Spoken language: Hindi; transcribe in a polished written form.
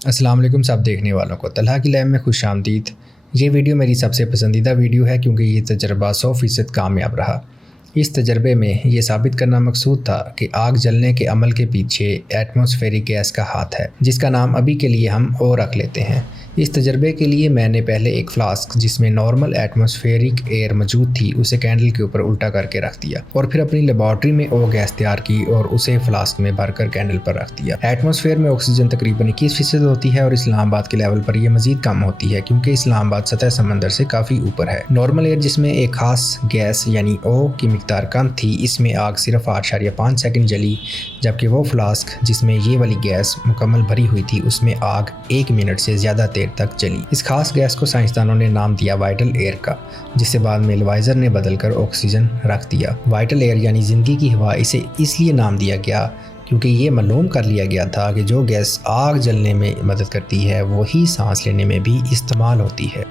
अस्सलाम वालेकुम सब देखने वालों को तलहा की लैब में खुश आमदीद। ये वीडियो मेरी सबसे पसंदीदा वीडियो है क्योंकि ये तजर्बा 100% कामयाब रहा। इस तजर्बे में ये साबित करना मकसूद था कि आग जलने के अमल के पीछे एटमॉस्फेरिक गैस का हाथ है, जिसका नाम अभी के लिए हम और रख लेते हैं। इस तजर्बे के लिए मैंने पहले एक फ्लास्क जिसमें नॉर्मल एटमॉस्फेरिक एयर मौजूद थी उसे कैंडल के ऊपर उल्टा करके रख दिया और फिर अपनी लेबॉर्ट्री में वो गैस तैयार की और उसे फ्लास्क में भरकर कैंडल पर रख दिया। एटमॉस्फेयर में ऑक्सीजन तकरीबन 21% होती है और इस्लामाबाद के लेवल पर यह मजीद कम होती है क्योंकि इस्लामाबाद सतह समंदर से काफ़ी ऊपर है। नॉर्मल एयर जिसमें एक खास गैस यानी ओ की मिकदार कम थी, इसमें आग सिर्फ 8.5 सेकंड जली, जबकि वो फ्लास्क जिसमें ये वाली गैस मुकम्मल भरी हुई थी उसमें आग 1 मिनट से ज़्यादा देर तक जली। इस खास गैस को साइंसदानों ने नाम दिया वाइटल एयर का, जिसे बाद में लेवाइजर ने बदलकर ऑक्सीजन रख दिया। वाइटल एयर यानी ज़िंदगी की हवा इसे इसलिए नाम दिया गया क्योंकि ये मालूम कर लिया गया था कि जो गैस आग जलने में मदद करती है वही सांस लेने में भी इस्तेमाल होती है।